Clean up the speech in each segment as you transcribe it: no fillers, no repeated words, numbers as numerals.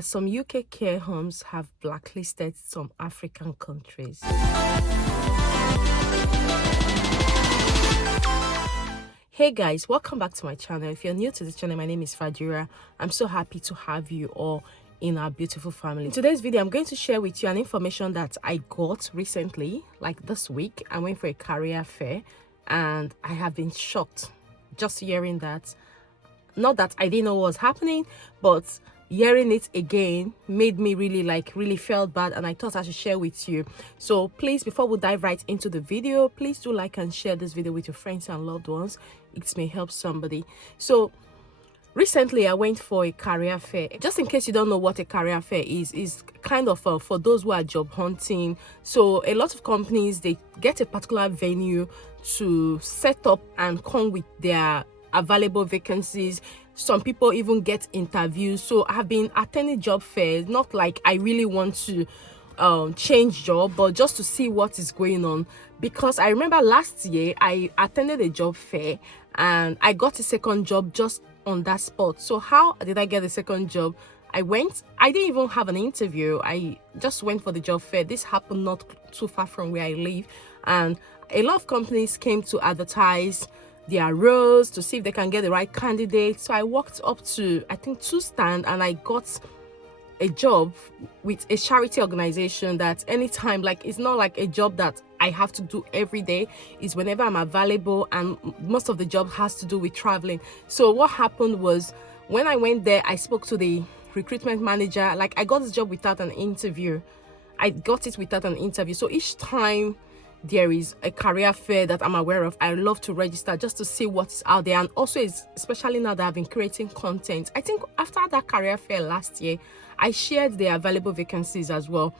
Some UK care homes have blacklisted some African countries. Hey guys, welcome back to my channel. If you're new to this channel, my name is Fajira. I'm so happy to have you all in our beautiful family. In today's video, I'm going to share with you an information that I got recently, like this week. I went for a career fair and I have been shocked just hearing that. Not that I didn't know what was happening, but hearing it again made me really felt bad, and I thought I should share with you. So please, before we dive right into the video, please do like and share this video with your friends and loved ones. It may help somebody. So recently I went for a career fair. Just in case you don't know what a career fair is kind of for those who are job hunting. So a lot of companies, they get a particular venue to set up and come with their available vacancies. Some people even get interviews. So I've been attending job fairs, not like I really want to change job, but just to see what is going on. Because I remember last year I attended a job fair and I got a second job just on that spot. So how did I get a second job? I didn't even have an interview. I just went for the job fair. This happened not too far from where I live, and a lot of companies came to advertise their roles to see if they can get the right candidate. So I walked up to, I think, 2 stands, and I got a job with a charity organization that anytime, like, it's not like a job that I have to do every day. It's whenever I'm available, and most of the job has to do with traveling. So what happened was, when I went there, I spoke to the recruitment manager. Like, I got this job without an interview. So each time there is a career fair that I'm aware of, I love to register just to see what's out there. And also, especially now that I've been creating content, I think after that career fair last year, I shared the available vacancies as well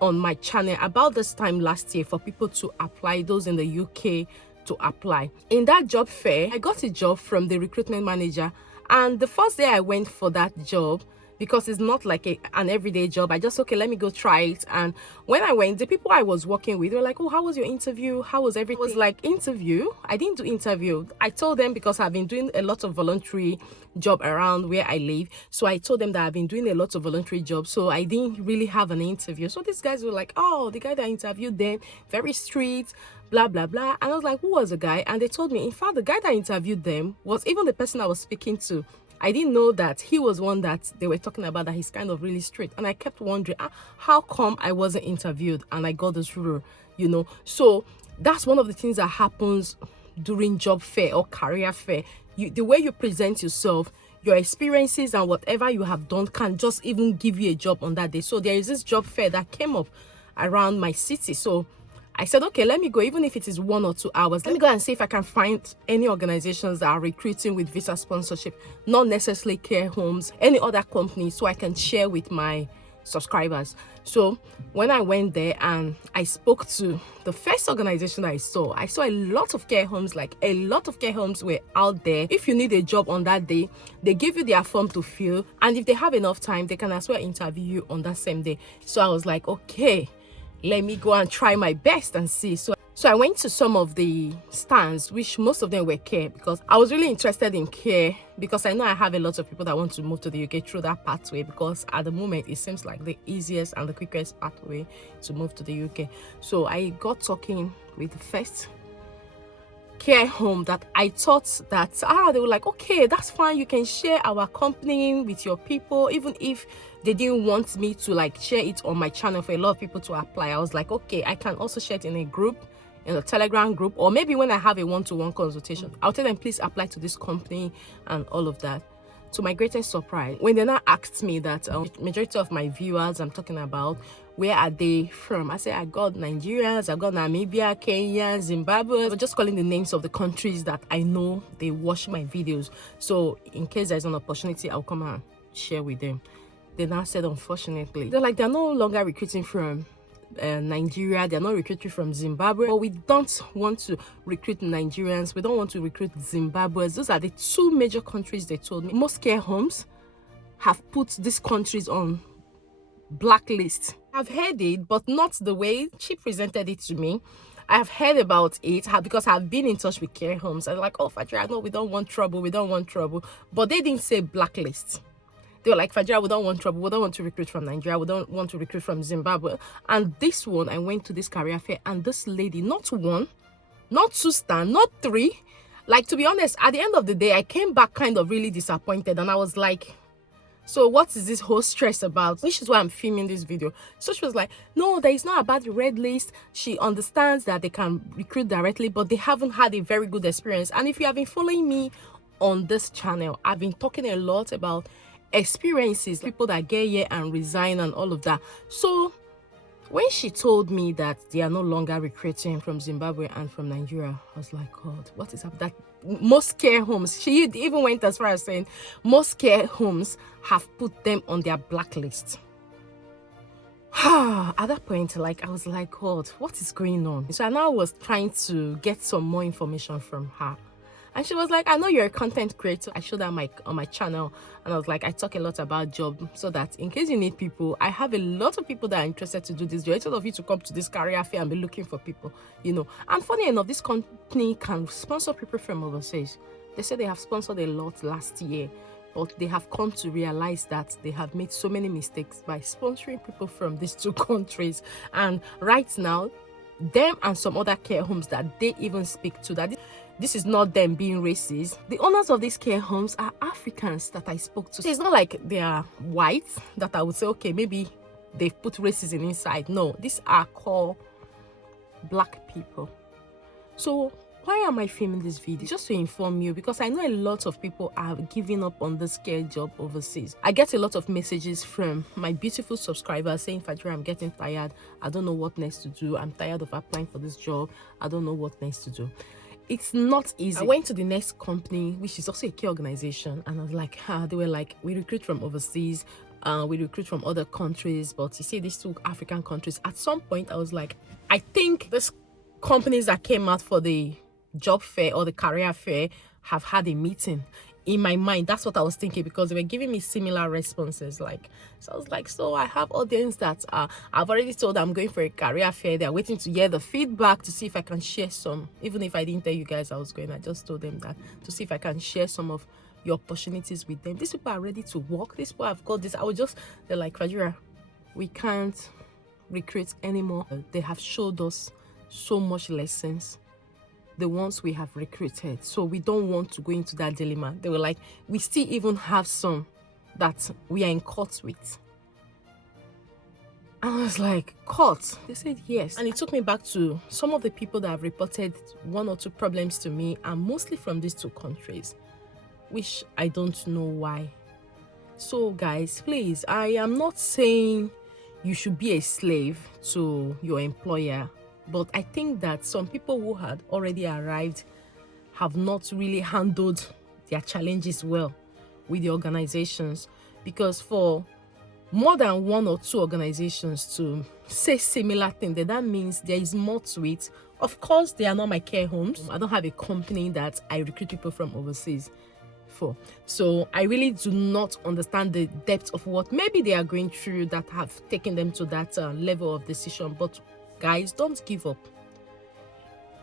on my channel about this time last year for people to apply, those in the UK to apply. In that job fair, I got a job from the recruitment manager, and the first day I went for that job, because it's not like an everyday job, I just, okay, let me go try it. And when I went, the people I was working with were like, oh, how was your interview? How was everything? I was like, interview? I didn't do interview. I told them, because I've been doing a lot of voluntary job around where I live. So I told them that I've been doing a lot of voluntary jobs. So I didn't really have an interview. So these guys were like, oh, the guy that interviewed them, very strict, blah, blah, blah. And I was like, who was the guy? And they told me, in fact, the guy that interviewed them was even the person I was speaking to. I didn't know that he was one that they were talking about, that he's kind of really strict. And I kept wondering, how come I wasn't interviewed and I got this role, you know? So that's one of the things that happens during job fair or career fair. The way you present yourself, your experiences and whatever you have done can just even give you a job on that day. So there is this job fair that came up around my city. So I said, okay, let me go, even if it is 1 or 2 hours. Let me go and see if I can find any organizations that are recruiting with visa sponsorship, not necessarily care homes, any other companies, so I can share with my subscribers. So when I went there and I spoke to the first organization I saw a lot of care homes. Like, a lot of care homes were out there. If you need a job on that day, they give you their form to fill, and if they have enough time, they can as well interview you on that same day. So I was like, okay, let me go and try my best and see. So I went to some of the stands, which most of them were care, because I was really interested in care, because I know I have a lot of people that want to move to the UK through that pathway, because at the moment it seems like the easiest and the quickest pathway to move to the UK. So I got talking with the first care home that I thought that they were like, okay, that's fine, you can share our company with your people, even if they didn't want me to like share it on my channel for a lot of people to apply. I was like, okay, I can also share it in a group, in a Telegram group, or maybe when I have a one-to-one consultation, I'll tell them, please apply to this company and all of that. To my greatest surprise, when they now asked me that majority of my viewers I'm talking about, where are they from? I said, I got Nigerians, I got Namibia, Kenya, Zimbabwe. I'm just calling the names of the countries that I know they watch my videos. So in case there's an opportunity, I'll come and share with them. They now said, unfortunately, they're like, they're no longer recruiting from Nigeria, they're not recruiting from Zimbabwe, but we don't want to recruit Nigerians, we don't want to recruit Zimbabweans. Those are the 2 major countries they told me. Most care homes have put these countries on blacklist. I've heard it, but not the way she presented it to me. I've heard about it because I've been in touch with care homes. I'm like, oh, Fajira, no, we don't want trouble, but they didn't say blacklist. They were like, Fajira, we don't want trouble. We don't want to recruit from Nigeria. We don't want to recruit from Zimbabwe. And this one, I went to this career fair, and this lady, not one, not two stand, not three. Like, to be honest, at the end of the day, I came back kind of really disappointed, and I was like, so what is this whole stress about? Which is why I'm filming this video. So she was like, no, that is not about the red list. She understands that they can recruit directly, but they haven't had a very good experience. And if you have been following me on this channel, I've been talking a lot about experiences, people that get here and resign and all of that. So when she told me that they are no longer recruiting from Zimbabwe and from Nigeria, I was like, God, what is up? That most care homes, she even went as far as saying most care homes have put them on their blacklist. At that point, like, I was like, God, what is going on? So I now was trying to get some more information from her. And she was like, I know you're a content creator. I showed her on my channel, and I was like, I talk a lot about job, so that in case you need people, I have a lot of people that are interested to do this job. Instead of you to come to this career fair and be looking for people, you know. And funny enough, this company can sponsor people from overseas. They say they have sponsored a lot last year, but they have come to realize that they have made so many mistakes by sponsoring people from these two countries. And right now, them and some other care homes that they even speak to, that this is not them being racist. The owners of these care homes are Africans that I spoke to. So it's not like they are white that I would say, okay, maybe they've put racism inside. No, these are core black people. So why am I filming this video? Just to inform you, because I know a lot of people are giving up on this care job overseas. I get a lot of messages from my beautiful subscribers saying, Fajira, I'm getting tired. I don't know what next to do. I'm tired of applying for this job. I don't know what next to do. It's not easy. I went to the next company, which is also a care organization, and I was like, they were like, we recruit from overseas, we recruit from other countries, but you see these two African countries. At some point, I was like, I think these companies that came out for the job fair or the career fair have had a meeting. In my mind, that's what I was thinking, because they were giving me similar responses. Like, so I was like, so I have audience that I've already told I'm going for a career fair. They're waiting to hear the feedback to see if I can share some. Even if I didn't tell you guys I was going, I just told them that to see if I can share some of your opportunities with them. These people are ready to work. These people have got this. They're like, Fajira, we can't recruit anymore. They have showed us so much lessons, the ones we have recruited, so we don't want to go into that dilemma. They were like, we still even have some that we are in court with. I was like, court? They said yes. And it took me back to some of the people that have reported one or two problems to me, and mostly from these two countries, which I don't know why. So guys, please, I am not saying you should be a slave to your employer, but I think that some people who had already arrived have not really handled their challenges well with the organizations, because for more than one or two organizations to say similar thing, that means there is more to it. Of course, they are not my care homes. I don't have a company that I recruit people from overseas for. So I really do not understand the depth of what maybe they are going through that have taken them to that level of decision. But guys, don't give up.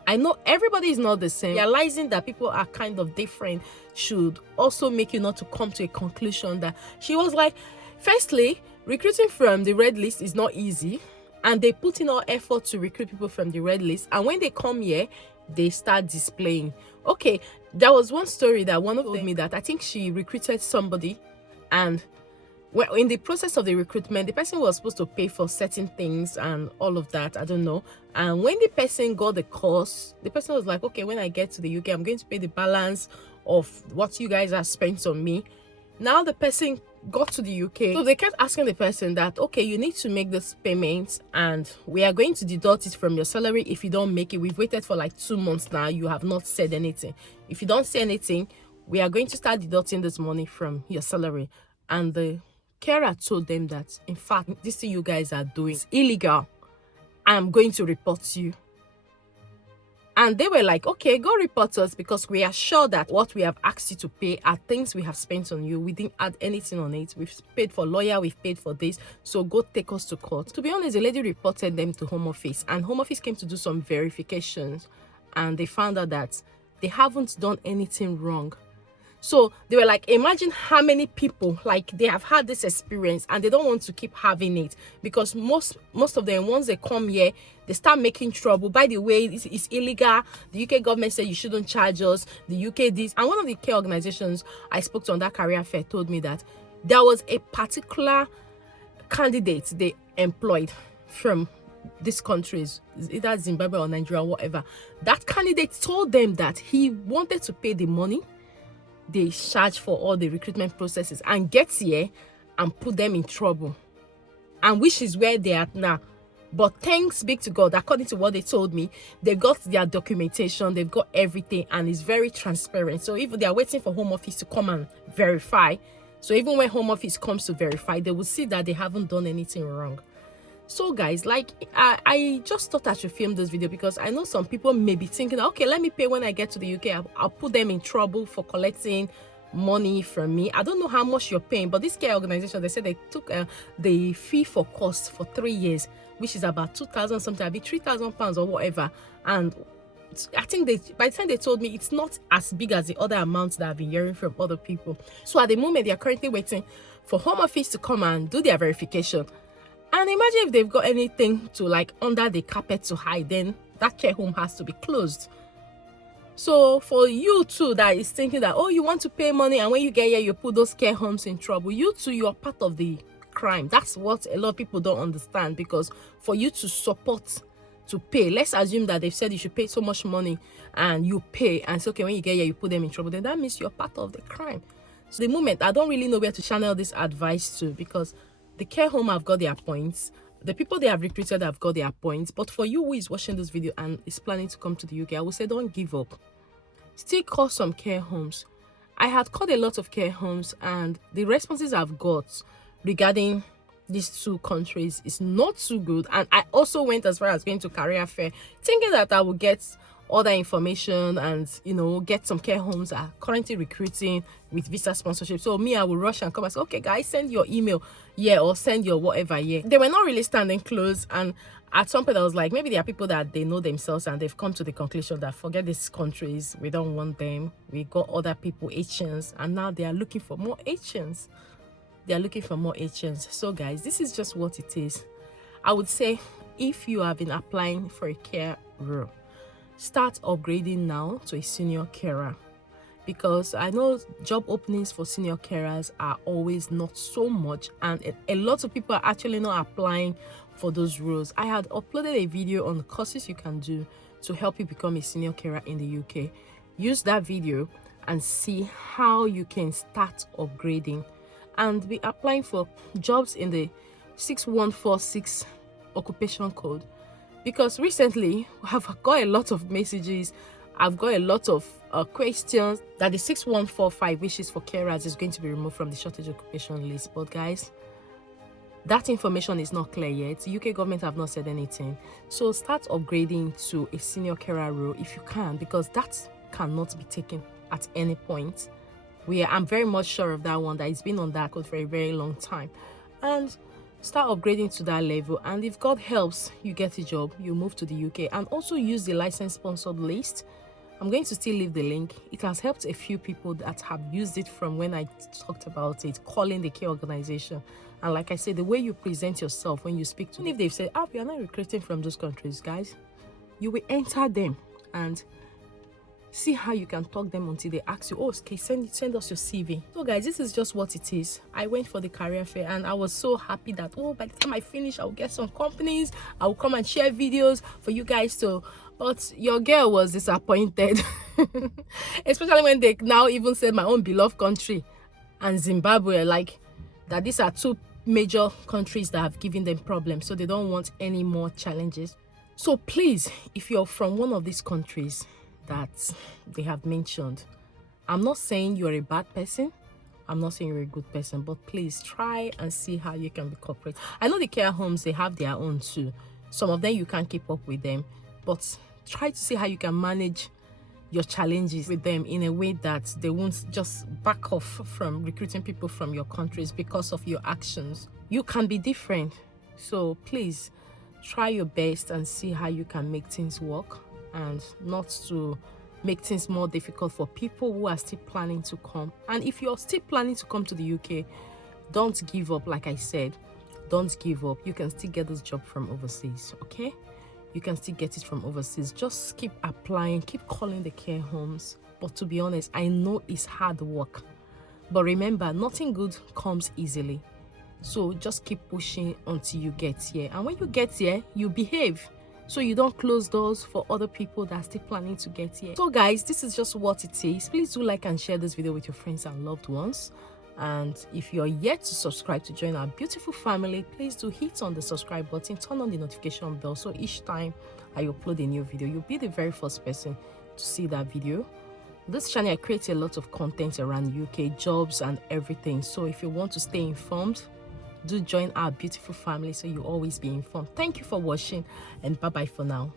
I know everybody is not the same. Realizing that people are kind of different should also make you not to come to a conclusion that she was like, firstly, recruiting from the red list is not easy, and they put in all effort to recruit people from the red list, and when they come here, they start displaying. Okay, there was one story that one of them told me that I think she recruited somebody, and well, in the process of the recruitment, the person was supposed to pay for certain things and all of that. I don't know. And when the person got the course, the person was like, okay, when I get to the UK, I'm going to pay the balance of what you guys have spent on me. Now the person got to the UK. So they kept asking the person that, okay, you need to make this payment and we are going to deduct it from your salary if you don't make it. We've waited for like 2 months now. You have not said anything. If you don't say anything, we are going to start deducting this money from your salary. And the carer told them that, in fact, this thing you guys are doing is illegal. I'm going to report you. And they were like, okay, go report us, because we are sure that what we have asked you to pay are things we have spent on you. We didn't add anything on it. We've paid for lawyer, we've paid for this, so go take us to court. To be honest, the lady reported them to Home Office, and Home Office came to do some verifications, and they found out that they haven't done anything wrong. So they were like, imagine how many people, like, they have had this experience and they don't want to keep having it, because most of them, once they come here, they start making trouble. By the way, it's illegal. The UK government said you shouldn't charge us. The UK this. And one of the care organizations I spoke to on that career fair told me that there was a particular candidate they employed from these countries, either Zimbabwe or Nigeria, whatever. That candidate told them that he wanted to pay the money they charge for all the recruitment processes and gets here and put them in trouble, and which is where they are now. But thanks be to God, according to what they told me, they got their documentation, they've got everything, and it's very transparent. So if they are waiting for Home Office to come and verify, so even when Home Office comes to verify, they will see that they haven't done anything wrong. So guys, like, I just thought I should film this video because I know some people may be thinking, okay, let me pay when I get to the UK. I'll put them in trouble for collecting money from me. I don't know how much you're paying, but this care organization, they said they took the fee for cost for 3 years, which is about 2,000 something, I'll be £3,000 or whatever. And I think by the time they told me, it's not as big as the other amounts that I've been hearing from other people. So at the moment, they are currently waiting for Home Office to come and do their verification. And imagine if they've got anything to, like, under the carpet to hide, then that care home has to be closed. So for you too that is thinking that, oh, you want to pay money and when you get here you put those care homes in trouble, you too, you're part of the crime. That's what a lot of people don't understand, because for you to support to pay, let's assume that they've said you should pay so much money and you pay, and so okay, when you get here you put them in trouble, then that means you're part of the crime. So the moment, I don't really know where to channel this advice to, because the care home have got their points, the people they have recruited have got their points. But for you who is watching this video and is planning to come to the UK, I would say don't give up. Still call some care homes. I had called a lot of care homes, and the responses I've got regarding these two countries is not too good. And I also went as far as going to career fair thinking that I would get other information and, you know, get some care homes that are currently recruiting with visa sponsorship. So me, I will rush and come and say, okay guys, send your email, yeah, or send your whatever, yeah. They were not really standing close, and at some point I was like, maybe there are people that they know themselves and they've come to the conclusion that forget these countries, we don't want them, we got other people, Asians, and now they are looking for more Asians. They are looking for more Asians. So guys, this is just what it is. I would say if you have been applying for a care role, start upgrading now to a senior carer, because I know job openings for senior carers are always not so much, and a lot of people are actually not applying for those roles. I had uploaded a video on the courses you can do to help you become a senior carer in the UK. Use that video and see how you can start upgrading and be applying for jobs in the 6146 occupation code. Because recently I've got a lot of messages, I've got a lot of questions that the 6145, which is for carers, is going to be removed from the shortage occupation list. But guys, that information is not clear yet. The UK government have not said anything. So start upgrading to a senior carer role if you can, because that cannot be taken at any point. I'm very much sure of that one, that it's been on that code for a very long time. And start upgrading to that level, and if God helps you get a job, you move to the UK. And also use the license sponsored list. I'm going to still leave the link. It has helped a few people that have used it from when I talked about it, calling the care organization. And like I said, the way you present yourself when you speak to them, if they've said, we are not recruiting from those countries, guys, you will enter them and see how you can talk them until they ask you, oh, okay, send us your CV. So guys, this is just what it is. I went for the career fair and I was so happy that, oh, by the time I finish, I'll get some companies, I'll come and share videos for you guys to. But your girl was disappointed. Especially when they now even said my own beloved country and Zimbabwe, like, that these are two major countries that have given them problems, so they don't want any more challenges. So please, if you're from one of these countries that they have mentioned, I'm not saying you're a bad person, I'm not saying you're a good person, but please try and see how you can be corporate. I know the care homes, they have their own too. Some of them you can't keep up with them, but try to see how you can manage your challenges with them in a way that they won't just back off from recruiting people from your countries because of your actions. You can be different, so please try your best and see how you can make things work, and not to make things more difficult for people who are still planning to come. And if you're still planning to come to the UK, don't give up. Like I said, don't give up. You can still get this job from overseas, okay? You can still get it from overseas. Just keep applying, keep calling the care homes. But to be honest, I know it's hard work, but remember, nothing good comes easily. So just keep pushing until you get here. And when you get here, you behave, so you don't close doors for other people that are still planning to get here. So guys, this is just what it is. Please do like and share this video with your friends and loved ones. And if you're yet to subscribe to join our beautiful family, please do hit on the subscribe button, turn on the notification bell, so each time I upload a new video, you'll be the very first person to see that video. This channel, I create a lot of content around UK jobs and everything. So if you want to stay informed, do join our beautiful family so you'll always be informed. Thank you for watching, and bye bye for now.